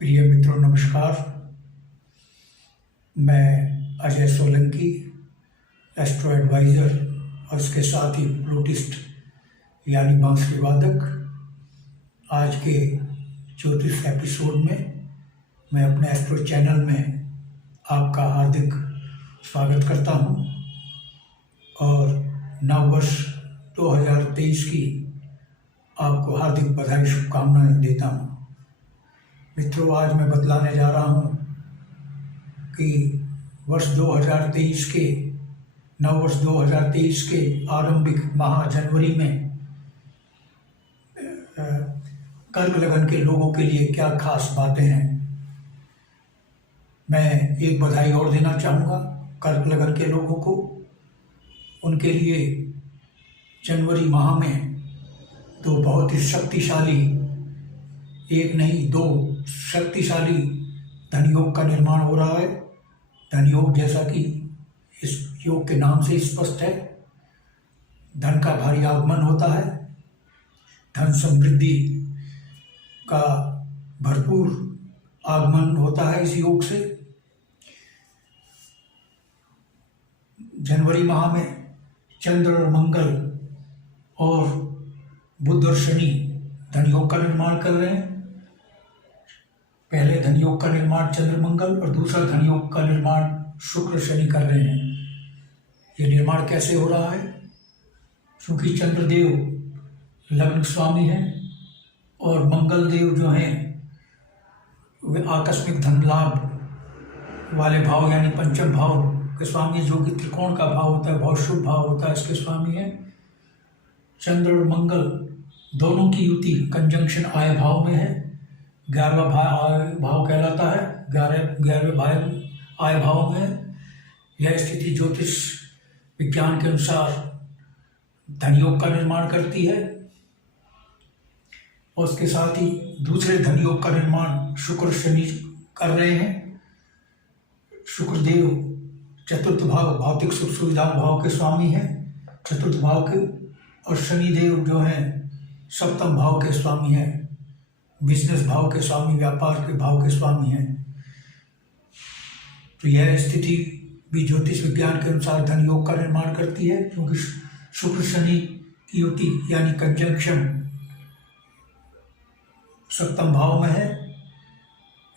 प्रिय मित्रों, नमस्कार। मैं अजय सोलंकी, एस्ट्रो एडवाइज़र और इसके साथ ही फ्लूटिस्ट यानी बांसुरी वादक। आज के 34 एपिसोड में मैं अपने एस्ट्रो चैनल में आपका हार्दिक स्वागत करता हूं और नव वर्ष 2023 की आपको हार्दिक बधाई शुभकामनाएं देता हूं। मित्रों, आज मैं बतलाने जा रहा हूं कि वर्ष 2023 के नव वर्ष 2023 के आरंभिक माह जनवरी में कर्क लगन के लोगों के लिए क्या खास बातें हैं। मैं एक बधाई और देना चाहूँगा कर्क लगन के लोगों को। उनके लिए जनवरी माह में तो बहुत ही शक्तिशाली, एक नहीं दो शक्तिशाली धनयोग का निर्माण हो रहा है। धनयोग, जैसा कि इस योग के नाम से स्पष्ट है, धन का भारी आगमन होता है। धन समृद्धि का भरपूर आगमन होता है इस योग से। जनवरी माह में चंद्र और मंगल और बुध और शनि धनयोग का निर्माण कर रहे हैं। पहले धनयोग का निर्माण चंद्र मंगल और दूसरा धनयोग का निर्माण शुक्र शनि कर रहे हैं। ये निर्माण कैसे हो रहा है? क्योंकि चंद्रदेव लग्न स्वामी हैं और मंगल देव जो हैं वे आकस्मिक धन लाभ वाले भाव यानी पंचम भाव के स्वामी, जो कि त्रिकोण का भाव होता है, बहुत शुभ भाव होता है, इसके स्वामी हैं। चंद्र और मंगल दोनों की युति कंजंक्शन आय भाव में है। 11वां आय भाव कहलाता है। 11वें भाव आय भाव में है। यह स्थिति ज्योतिष विज्ञान के अनुसार धनयोग का निर्माण करती है और उसके साथ ही दूसरे धनयोग का निर्माण शुक्र शनि कर रहे हैं। शुक्रदेव चतुर्थ भाव भौतिक सुख सुविधा भाव के स्वामी हैं, चतुर्थ भाव के, और शनिदेव जो हैं सप्तम भाव के स्वामी हैं, बिजनेस भाव के स्वामी, व्यापार के भाव के स्वामी हैं। तो यह स्थिति भी ज्योतिष विज्ञान के अनुसार धन योग का निर्माण करती है, क्योंकि शुक्र शनि की युति यानी कंजंक्शन सप्तम भाव में है।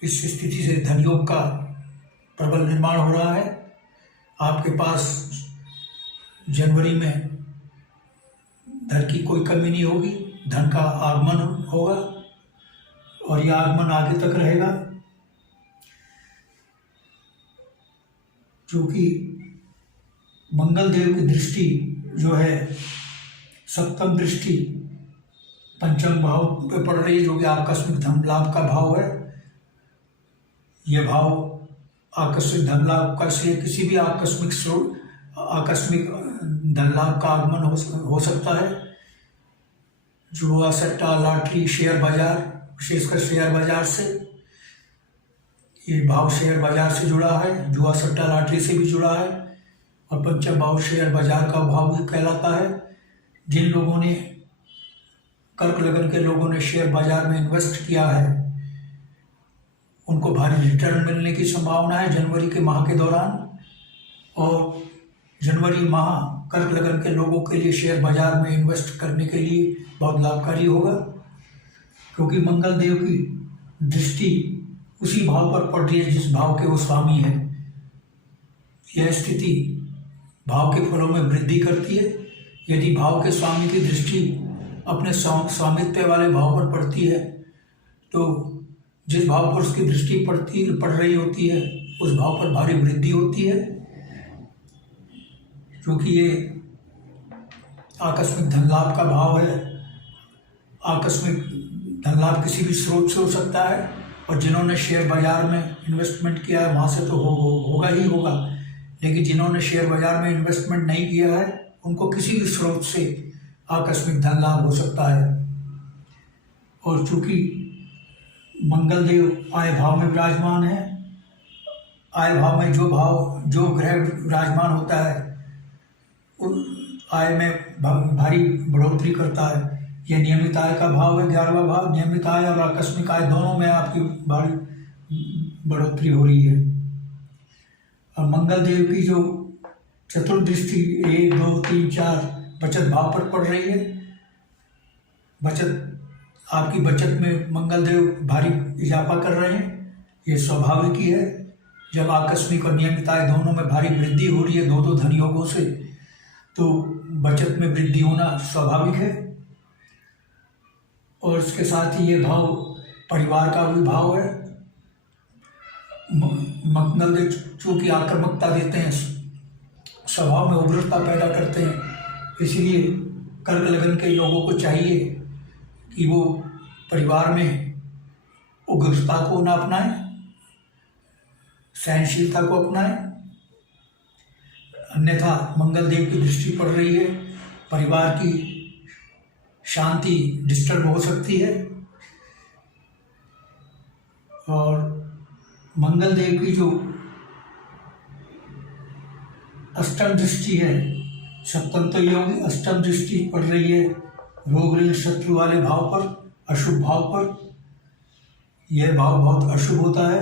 इस स्थिति से धन योग का प्रबल निर्माण हो रहा है। आपके पास जनवरी में धन की कोई कमी नहीं होगी, धन का आगमन होगा और यह आगमन आगे तक रहेगा। क्योंकि मंगल देव की दृष्टि जो है सप्तम दृष्टि पंचम भाव पे पड़ रही है, जो कि आकस्मिक धन लाभ का भाव है। यह भाव आकस्मिक धन लाभ का, इसलिए किसी भी आकस्मिक धन लाभ का आगमन हो सकता है। जुआ, सट्टा, लॉटरी, शेयर बाजार, विशेषकर शेयर बाजार से, ये भाव शेयर बाजार से जुड़ा है। जुआ, सट्टा, लॉटरी से भी जुड़ा है और पंचम भाव शेयर बाजार का भाव भी कहलाता है। जिन लोगों ने, कर्क लगन के लोगों ने शेयर बाजार में इन्वेस्ट किया है, उनको भारी रिटर्न मिलने की संभावना है जनवरी के माह के दौरान। और जनवरी माह कर्क लगन के लोगों के लिए शेयर बाजार में इन्वेस्ट करने के लिए बहुत लाभकारी होगा, क्योंकि मंगल देव की दृष्टि उसी भाव पर पड़ रही है जिस भाव के वो स्वामी है। यह स्थिति भाव के फलों में वृद्धि करती है। यदि भाव के स्वामी की दृष्टि अपने स्वामित्व वाले भाव पर पड़ती है, तो जिस भाव पर उसकी दृष्टि पड़ रही होती है उस भाव पर भारी वृद्धि होती है। क्योंकि ये आकस्मिक धन लाभ का भाव है। आकस्मिक धन लाभ किसी भी स्रोत से हो सकता है, और जिन्होंने शेयर बाजार में इन्वेस्टमेंट किया है वहाँ से तो होगा ही होगा, लेकिन जिन्होंने शेयर बाजार में इन्वेस्टमेंट नहीं किया है उनको किसी भी स्रोत से आकस्मिक धन लाभ हो सकता है। और चूँकि मंगल देव आय भाव में विराजमान है, आय भाव में जो ग्रह विराजमान होता है आय में भारी बढ़ोतरी करता है। यह नियमित आय का भाव है, 11वां भाव। नियमित आय और आकस्मिक आय दोनों में आपकी भारी बढ़ोतरी हो रही है। और मंगल देव की जो चतुर्थ दृष्टि 1, 2, 3, 4 बचत भाव पर पड़ रही है। बचत, आपकी बचत में मंगल देव भारी इजाफा कर रहे हैं, ये स्वाभाविक ही है। जब आकस्मिक और नियमित आय दोनों में भारी वृद्धि हो रही है दो धन योगों से, तो बचत में वृद्धि होना स्वाभाविक है। और इसके साथ ही ये भाव परिवार का भी भाव है। मंगल देव चूँकि आक्रामकता देते हैं, स्वभाव में उग्रता पैदा करते हैं, इसलिए कर्क लगन के लोगों को चाहिए कि वो परिवार में उग्रता को न अपनाएं, सहनशीलता को अपनाएं। अन्यथा मंगल देव की दृष्टि पड़ रही है, परिवार की शांति डिस्टर्ब हो सकती है। और मंगल देव की जो अष्टम दृष्टि है, सप्तम तो ये होगी, अष्टम दृष्टि पड़ रही है रोग ऋण शत्रु वाले भाव पर, अशुभ भाव पर। यह भाव बहुत अशुभ होता है,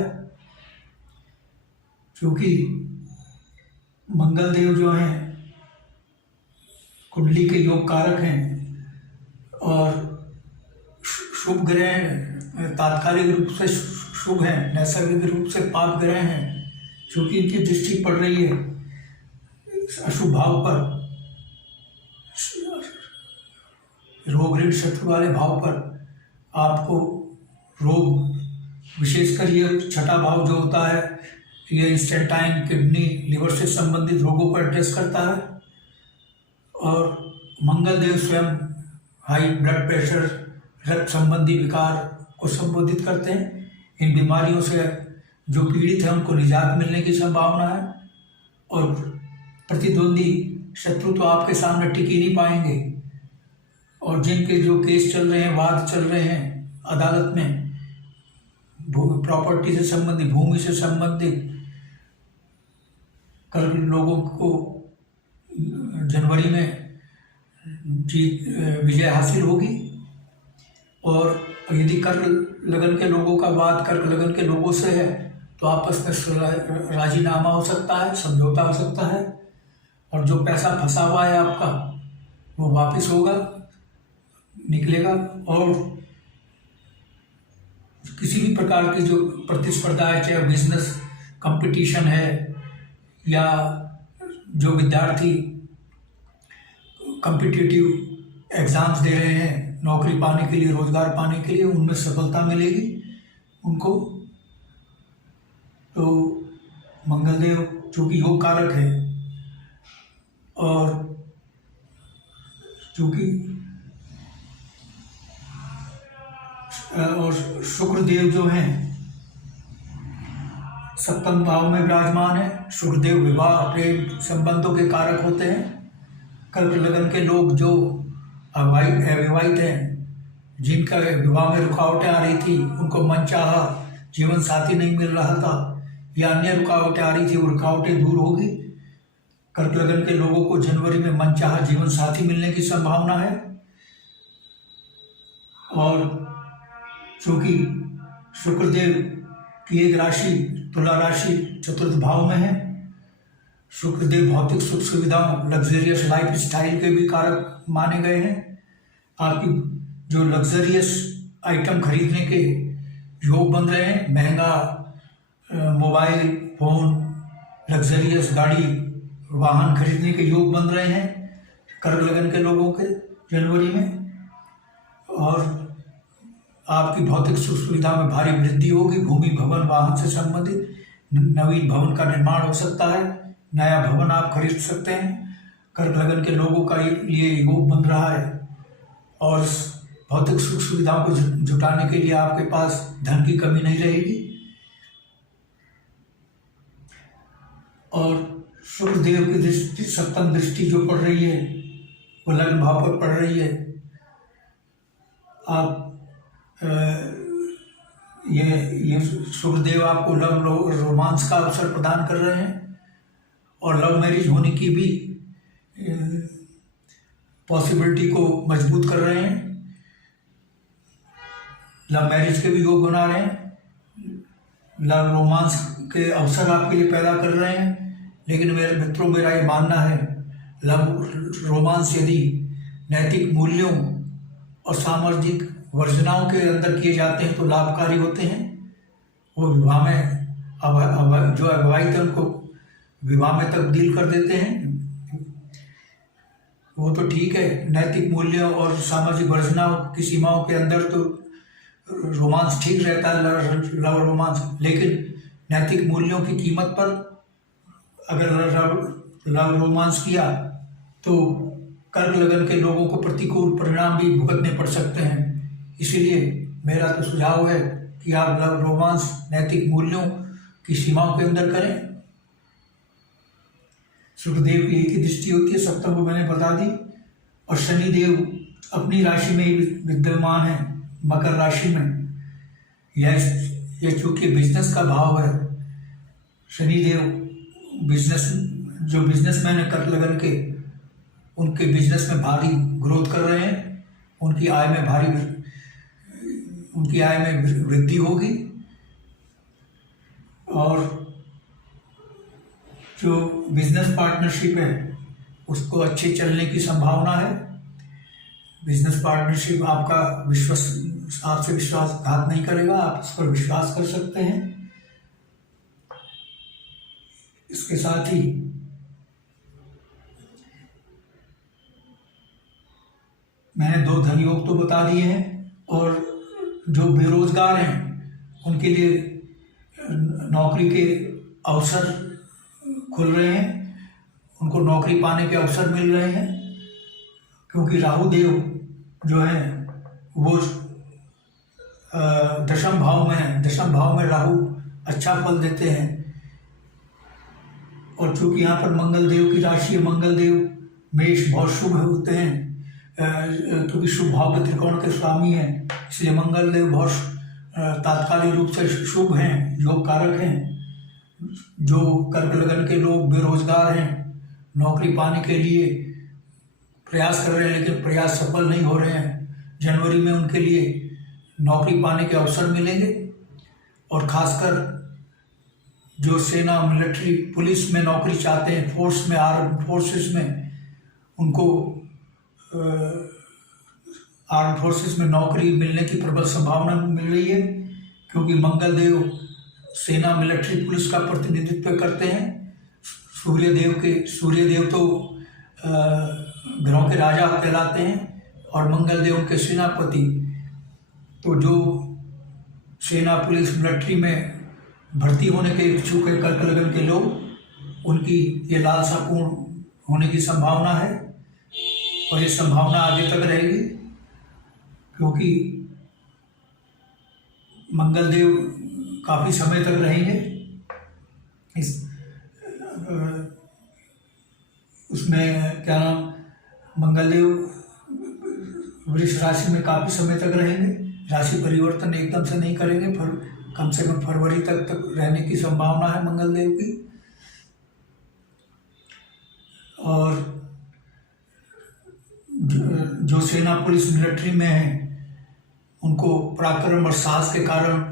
क्योंकि मंगल देव जो हैं कुंडली के योग कारक हैं और शुभ ग्रह तात्कालिक रूप से शुभ हैं, नैसर्गिक रूप से पाप ग्रह हैं। क्योंकि इनकी दृष्टि पड़ रही है अशुभ भाव पर, रोग ऋण शत्रु वाले भाव पर, आपको रोग, विशेषकर ये छठा भाव जो होता है, ये इंस्टेंटाइन किडनी लिवर से संबंधित रोगों पर एड्रेस करता है। और मंगल देव स्वयं हाई ब्लड प्रेशर, रक्त संबंधी विकार को संबोधित करते हैं। इन बीमारियों से जो पीड़ित हैं उनको निजात मिलने की संभावना है। और प्रतिद्वंदी शत्रु तो आपके सामने टिक ही नहीं पाएंगे। और जिनके जो केस चल रहे हैं, वाद चल रहे हैं अदालत में, प्रॉपर्टी से संबंधित, भूमि से संबंधित, कल लोगों को जनवरी में विजय हासिल होगी। और यदि कर्क लगन के लोगों का वाद कर्क लगन के लोगों से है, तो आपस में राजीनामा हो सकता है, समझौता हो सकता है। और जो पैसा फंसा हुआ है आपका, वो वापस होगा, निकलेगा। और किसी भी प्रकार की जो प्रतिस्पर्धा है, चाहे बिजनेस कंपटीशन है या जो विद्यार्थी कॉम्पिटिटिव एग्ज़ाम्स दे रहे हैं नौकरी पाने के लिए, रोजगार पाने के लिए, उनमें सफलता मिलेगी उनको। तो मंगलदेव चूँकि योग कारक है और चूँकि और शुक्रदेव जो हैं सप्तम भाव में विराजमान है। शुक्रदेव विवाह प्रेम संबंधों के कारक होते हैं। कर्क लगन के लोग जो अविवाहित हैं, जिनका विवाह में रुकावटें आ रही थी, उनको मनचाहा जीवन साथी नहीं मिल रहा था या अन्य रुकावटें आ रही थी, वो रुकावटें दूर होगी। कर्क लगन के लोगों को जनवरी में मनचाहा जीवन साथी मिलने की संभावना है। और चूँकि शुक्रदेव की एक राशि तुला राशि चतुर्थ भाव में है, शुक्रदेव भौतिक सुख सुविधाओं, लग्जरियस लाइफ स्टाइल के भी कारक माने गए हैं। आपकी जो लग्जरियस आइटम खरीदने के योग बन रहे हैं, महंगा मोबाइल फोन, लग्जरियस गाड़ी, वाहन खरीदने के योग बन रहे हैं कर्क लगन के लोगों के जनवरी में। और आपकी भौतिक सुख सुविधा में भारी वृद्धि होगी। भूमि भवन वाहन से संबंधित नवीन भवन का निर्माण हो सकता है, नया भवन आप खरीद सकते हैं। कर्क लगन के लोगों का लिए योग बन रहा है और भौतिक सुख सुविधाओं को जुटाने के लिए आपके पास धन की कमी नहीं रहेगी। और शुक्रदेव की दृष्टि, सप्तम दृष्टि जो पड़ रही है, वो लग्न भाव पर पड़ रही है। आप ये शुक्रदेव आपको लव रोमांस का अवसर प्रदान कर रहे हैं और लव मैरिज होने की भी पॉसिबिलिटी को मजबूत कर रहे हैं। लव मैरिज के भी योग बना रहे हैं, लव रोमांस के अवसर आपके लिए पैदा कर रहे हैं। लेकिन मेरे मित्रों, मेरा ये मानना है, लव रोमांस यदि नैतिक मूल्यों और सामाजिक वर्जनाओं के अंदर किए जाते हैं तो लाभकारी होते हैं। वो विवाह में जो अविवाहित है उनको विवाह में तब्दील कर देते हैं। वो तो ठीक है, नैतिक मूल्यों और सामाजिक वर्जनाओं की सीमाओं के अंदर तो रोमांस ठीक रहता है, लव रोमांस। लेकिन नैतिक मूल्यों की कीमत पर अगर लव रोमांस किया तो कर्क लगन के लोगों को प्रतिकूल परिणाम भी भुगतने पड़ सकते हैं। इसीलिए मेरा तो सुझाव है कि आप लव रोमांस नैतिक मूल्यों की सीमाओं के अंदर करें। शुक्रदेव की एक ही दृष्टि होती है, सप्तम को मैंने बता दी। और शनिदेव अपनी राशि में ही विद्यमान है, मकर राशि में। यह चूंकि बिजनेस का भाव है, शनिदेव बिजनेस, जो बिजनेसमैन है कर्क लगन के, उनके बिजनेस में भारी ग्रोथ कर रहे हैं। उनकी आय में वृद्धि होगी। और जो बिजनेस पार्टनरशिप है उसको अच्छे चलने की संभावना है। बिजनेस पार्टनरशिप आपका आपसे विश्वासघात नहीं करेगा, आप उस पर विश्वास कर सकते हैं। इसके साथ ही मैंने 2 धन योग तो बता दिए हैं। और जो बेरोजगार हैं उनके लिए नौकरी के अवसर खुल रहे हैं, उनको नौकरी पाने के अवसर मिल रहे हैं। क्योंकि राहु देव जो है वो दशम भाव में है। दशम भाव में राहु अच्छा फल देते हैं। और चूंकि यहाँ पर मंगल देव की राशि है, मंगल देव मेष बहुत शुभ होते हैं, क्योंकि शुभ भाव के त्रिकोण के स्वामी हैं, इसलिए मंगल देव बहुत तात्कालिक रूप से शुभ हैं, योग कारक हैं। जो कर्क लगन के लोग बेरोजगार हैं, नौकरी पाने के लिए प्रयास कर रहे हैं लेकिन प्रयास सफल नहीं हो रहे हैं, जनवरी में उनके लिए नौकरी पाने के अवसर मिलेंगे। और खासकर जो सेना, मिलिट्री, पुलिस में नौकरी चाहते हैं, फोर्स में, आर्म फोर्सेस में, उनको आर्म फोर्सेस में नौकरी मिलने की प्रबल संभावना मिल रही है। क्योंकि मंगल देव सेना, मिलिट्री, पुलिस का प्रतिनिधित्व करते हैं। सूर्यदेव तो ग्रहों के राजा कहलाते हैं और मंगल देव के सेनापति। तो जो सेना, पुलिस, मिलिट्री में भर्ती होने के इच्छुक है कर्क लगन के लोग, उनकी ये लालसा पूर्ण होने की संभावना है। और ये संभावना आगे तक रहेगी, क्योंकि मंगल देव काफ़ी समय तक रहेंगे उसमें क्या नाम, मंगल देव वृष राशि में काफ़ी समय तक रहेंगे। राशि परिवर्तन एकदम से नहीं करेंगे, कम से कम फरवरी तक रहने की संभावना है मंगल देव की। और जो सेना, पुलिस, मिलिट्री में है, उनको पराक्रम और साहस के कारण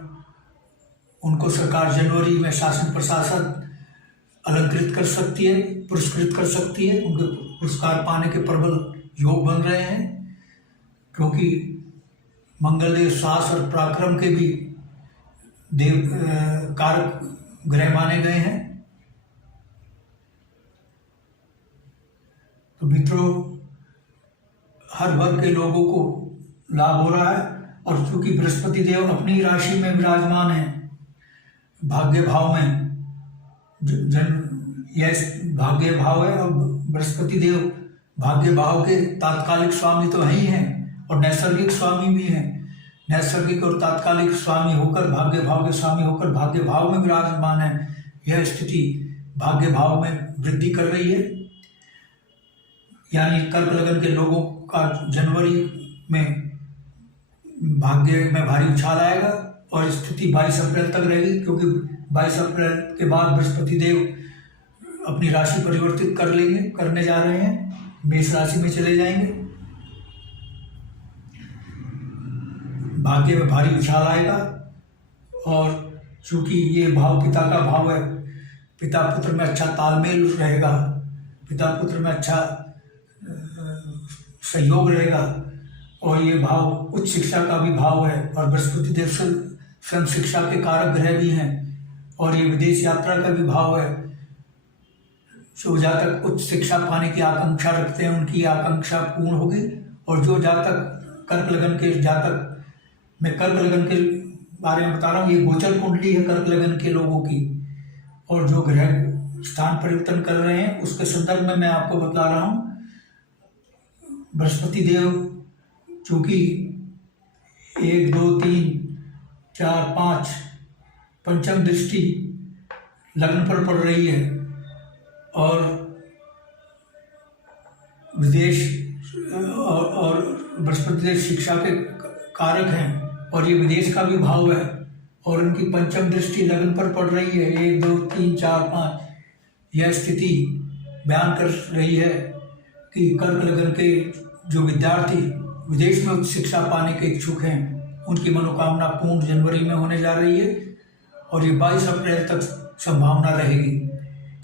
उनको सरकार जनवरी में शासन प्रशासन अलंकृत कर सकती है, पुरस्कृत कर सकती है। उनके पुरस्कार पाने के प्रबल योग बन रहे हैं, क्योंकि मंगल देव साहस और पराक्रम के भी देव कारक ग्रह माने गए हैं। तो मित्रों, हर वर्ग के लोगों को लाभ हो रहा है। और चूंकि बृहस्पति देव अपनी राशि में विराजमान है, भाग्य भाव में, यह भाग्य भाव है। और बृहस्पति देव भाग्य भाव के तात्कालिक स्वामी तो ही हैं और नैसर्गिक स्वामी भी हैं। नैसर्गिक और तात्कालिक स्वामी होकर, भाग्य भाव के स्वामी होकर भाग्य भाव में विराजमान है। यह स्थिति भाग्य भाव में वृद्धि कर रही है। यानी कर्क लगन के लोगों का जनवरी में भाग्य में भारी उछाल आएगा और स्थिति 22 अप्रैल तक रहेगी, क्योंकि 22 अप्रैल के बाद बृहस्पति देव अपनी राशि परिवर्तित करने जा रहे हैं, मेष राशि में चले जाएंगे। भाग्य में भारी उछाल आएगा। और चूँकि ये भाव पिता का भाव है, पिता पुत्र में अच्छा तालमेल रहेगा, पिता पुत्र में अच्छा सहयोग रहेगा। और ये भाव उच्च शिक्षा का भी भाव है, और बृहस्पति देव स्वयं शिक्षा के कारक ग्रह भी हैं। और ये विदेश यात्रा का भी भाव है। जो जातक उच्च शिक्षा पाने की आकांक्षा रखते हैं, उनकी आकांक्षा पूर्ण होगी। और जो जातक कर्क लगन के जातक, मैं कर्क लगन के बारे में बता रहा हूँ, ये गोचर कुंडली है कर्क लगन के लोगों की। और जो ग्रह स्थान परिवर्तन कर रहे हैं उसके संदर्भ में मैं आपको बता रहा हूँ। बृहस्पति देव चूँकि 1, 2, 3, 4, 5 पंचम दृष्टि लग्न पर पड़ रही है, और विदेश और बृहस्पति देव शिक्षा के कारक हैं, और ये विदेश का भी भाव है। और इनकी पंचम दृष्टि लग्न पर पड़ रही है, 1, 2, 3, 4, 5। यह स्थिति बयान कर रही है कि कर्क लगन के जो विद्यार्थी विदेश में उच्च शिक्षा पाने के इच्छुक हैं, उनकी मनोकामना पूर्ण जनवरी में होने जा रही है। और ये 22 अप्रैल तक संभावना रहेगी,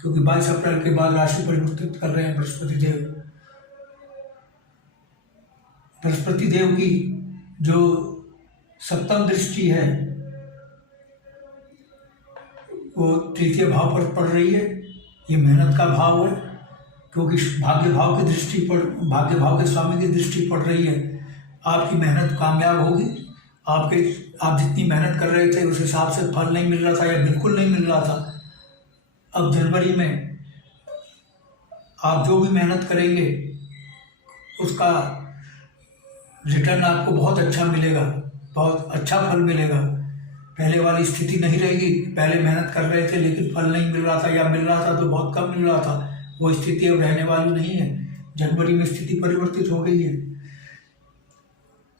क्योंकि 22 अप्रैल के बाद राशि परिवर्तित कर रहे हैं बृहस्पति देव। बृहस्पति देव की जो सप्तम दृष्टि है वो तृतीय भाव पर पड़ रही है। ये मेहनत का भाव है, क्योंकि भाग्य भाव की दृष्टि पर, भाग्य भाव के स्वामी की दृष्टि पड़ रही है। आपकी मेहनत कामयाब होगी। आप जितनी मेहनत कर रहे थे उस हिसाब से फल नहीं मिल रहा था, या बिल्कुल नहीं मिल रहा था। अब जनवरी में आप जो भी मेहनत करेंगे उसका रिटर्न आपको बहुत अच्छा मिलेगा, बहुत अच्छा फल मिलेगा। पहले वाली स्थिति नहीं रहेगी। पहले मेहनत कर रहे थे लेकिन फल नहीं मिल रहा था, या मिल रहा था तो बहुत कम मिल रहा था। वो स्थिति अब रहने वाली नहीं है। जनवरी में स्थिति परिवर्तित हो गई है।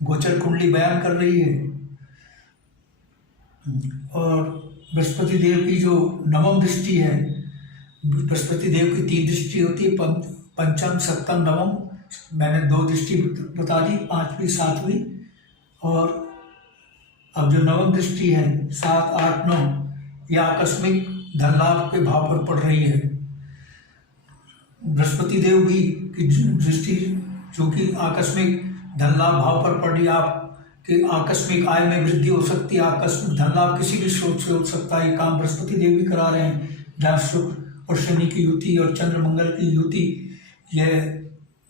गोचर कुंडली बयान कर रही है। और बृहस्पति देव की जो नवम दृष्टि है, बृहस्पति देव की 3 दृष्टि होती है, पंचम, सप्तम, नवम। मैंने 2 दृष्टि बता दी, 5वीं, 7वीं। और अब जो नवम दृष्टि है 7, 8, 9, यह आकस्मिक धन लाभ के भाव पर पड़ रही है। बृहस्पति देव की दृष्टि जो कि आकस्मिक धन लाभ भाव पर पड़ रही है, आपकी आकस्मिक आय में वृद्धि हो सकती है। आकस्मिक धन लाभ किसी भी स्रोत से हो सकता है। ये काम बृहस्पति देव भी करा रहे हैं। जहाँ शुक्र और शनि की युति और चंद्र मंगल की युति यह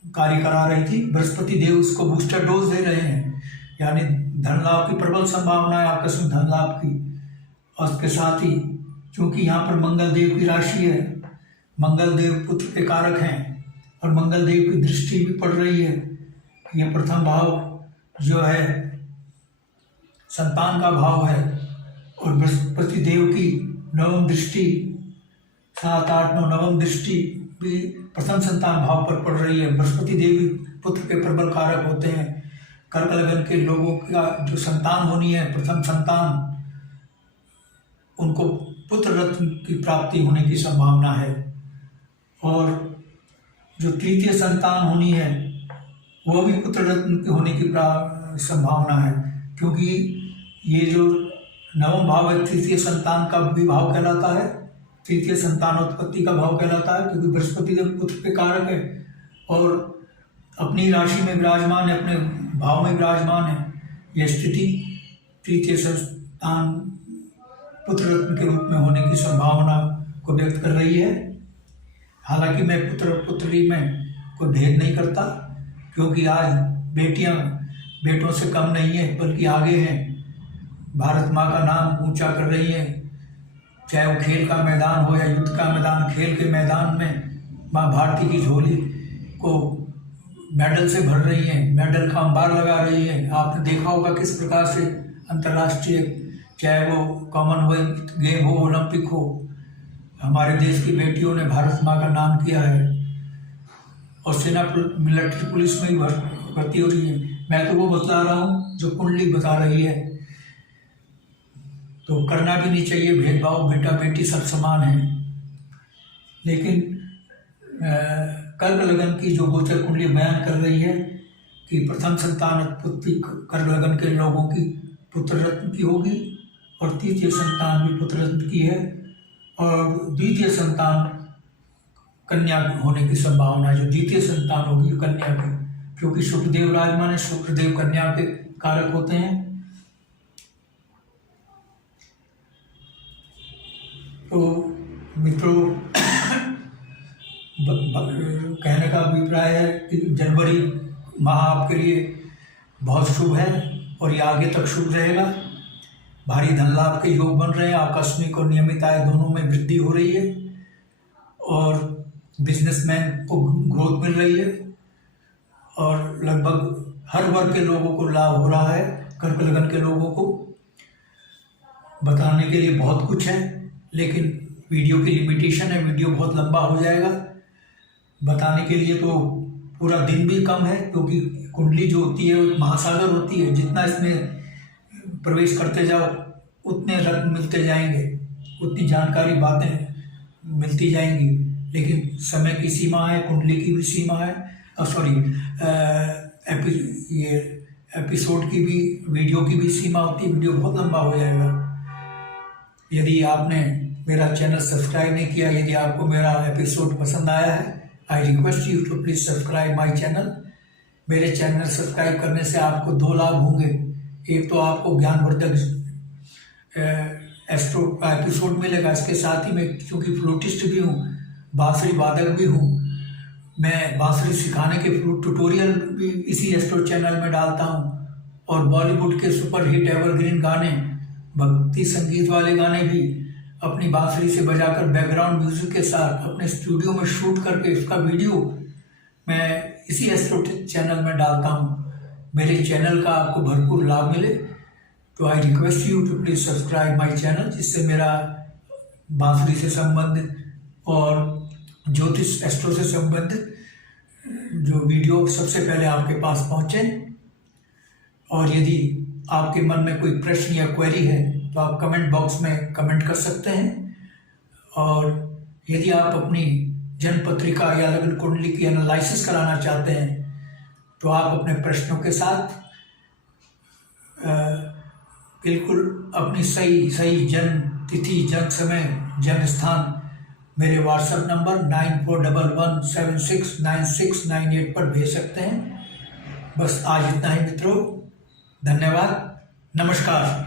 कार्य करा रही थी, बृहस्पति देव उसको बूस्टर डोज दे रहे हैं। यानी धन लाभ की प्रबल संभावना है, आकस्मिक धन लाभ की। और उसके साथ ही चूँकि यहाँ पर मंगल देव की राशि है, मंगल देव पुत्र के कारक हैं, और मंगल देव की दृष्टि भी पड़ रही है। ये प्रथम भाव जो है संतान का भाव है। और बृहस्पति देव की नवम दृष्टि 7, 8, 9 नवम दृष्टि भी प्रथम संतान भाव पर पड़ रही है। बृहस्पति देव भी पुत्र के प्रबल कारक होते हैं। कर्क लगन के लोगों का जो संतान होनी है, प्रथम संतान, उनको पुत्र रत्न की प्राप्ति होने की संभावना है। और जो तृतीय संतान होनी है वो भी पुत्र रत्न होने की संभावना है, क्योंकि ये जो नवम भाव है तृतीय संतान का भी भाव कहलाता है। तृतीय संतानोत्पत्ति का भाव कहलाता है, क्योंकि बृहस्पति देव पुत्र के कारक है और अपनी राशि में विराजमान है, अपने भाव में विराजमान है। यह स्थिति तृतीय संतान पुत्र रत्न के रूप में होने की संभावना को व्यक्त कर रही है। हालांकि मैं पुत्र पुत्री में कोई भेद नहीं करता, क्योंकि आज बेटियां बेटों से कम नहीं है, बल्कि आगे हैं। भारत माँ का नाम ऊंचा कर रही है। चाहे वो खेल का मैदान हो या युद्ध का मैदान, खेल के मैदान में माँ भारती की झोली को मेडल से भर रही है, मेडल का अंबार लगा रही है। आपने देखा होगा किस प्रकार से अंतर्राष्ट्रीय, चाहे वो कॉमनवेल्थ गेम हो, ओलंपिक हो, हमारे देश की बेटियों ने भारत माँ का नाम किया है। और सेना मिलिट्री पुलिस में ही भर्ती हो रही है। मैं तो वो बता रहा हूँ जो कुंडली बता रही है। तो करना भी नहीं चाहिए भेदभाव, बेटा बेटी सब समान है। लेकिन कर्क लगन की जो गोचर कुंडली बयान कर रही है कि प्रथम संतान उत्पत्ति कर्क लगन के लोगों की पुत्र रत्न की होगी और तृतीय संतान भी पुत्र रत्न की है और द्वितीय संतान कन्या होने की संभावना है। जो द्वितीय संतान होगी कन्या की, क्योंकि शुक्रदेव विराजमान है, शुक्रदेव कन्या के कारक होते हैं। तो मित्रों, कहने का अभिप्राय है कि जनवरी माह आपके लिए बहुत शुभ है और ये आगे तक शुभ रहेगा। भारी धन लाभ के योग बन रहे हैं, आकस्मिक और नियमित आय दोनों में वृद्धि हो रही है और बिजनेसमैन को ग्रोथ मिल रही है और लगभग हर वर्ग के लोगों को लाभ हो रहा है। कर्क लगन के लोगों को बताने के लिए बहुत कुछ है, लेकिन वीडियो की लिमिटेशन है, वीडियो बहुत लंबा हो जाएगा। बताने के लिए तो पूरा दिन भी कम है, क्योंकि कुंडली जो होती है वो महासागर होती है। जितना इसमें प्रवेश करते जाओ उतने रत्न मिलते जाएंगे, उतनी जानकारी बातें मिलती जाएंगी, लेकिन समय की सीमा है, कुंडली की भी सीमा है, ये एपिसोड की भी, वीडियो की भी सीमा होती है। वीडियो बहुत लंबा हो जाएगा। यदि आपने मेरा चैनल सब्सक्राइब नहीं किया, यदि आपको मेरा एपिसोड पसंद आया है, I request you to please subscribe my channel. मेरे चैनल सब्सक्राइब करने से आपको दो लाभ होंगे। एक तो आपको ज्ञानवर्धक एस्ट्रो का एपिसोड मिलेगा, इसके साथ ही मैं चूँकि फ्लूटिस्ट भी हूँ, बांसुरी वादक भी हूँ, मैं बांसुरी सिखाने के फ्लूट ट्यूटोरियल भी इसी एस्ट्रो चैनल में डालता हूँ और बॉलीवुड के सुपरहिट एवरग्रीन गाने, भक्ति संगीत वाले गाने भी अपनी बांसुरी से बजाकर बैकग्राउंड म्यूजिक के साथ अपने स्टूडियो में शूट करके उसका वीडियो मैं इसी एस्ट्रो चैनल में डालता हूँ। मेरे चैनल का आपको भरपूर लाभ मिले तो I request you to please subscribe my channel, जिससे मेरा बांसुरी से संबंधित और ज्योतिष एस्ट्रो से संबंधित जो वीडियो सबसे पहले आपके पास पहुँचे। और यदि आपके मन में कोई प्रश्न या क्वेरी है तो आप कमेंट बॉक्स में कमेंट कर सकते हैं। और यदि आप अपनी जन्म पत्रिका या लग्न कुंडली की एनालिसिस कराना चाहते हैं तो आप अपने प्रश्नों के साथ बिल्कुल अपनी सही जन्म तिथि, जन्म समय, जन्म स्थान मेरे व्हाट्सएप नंबर 9411769698 पर भेज सकते हैं। बस आज इतना ही मित्रों, धन्यवाद, नमस्कार।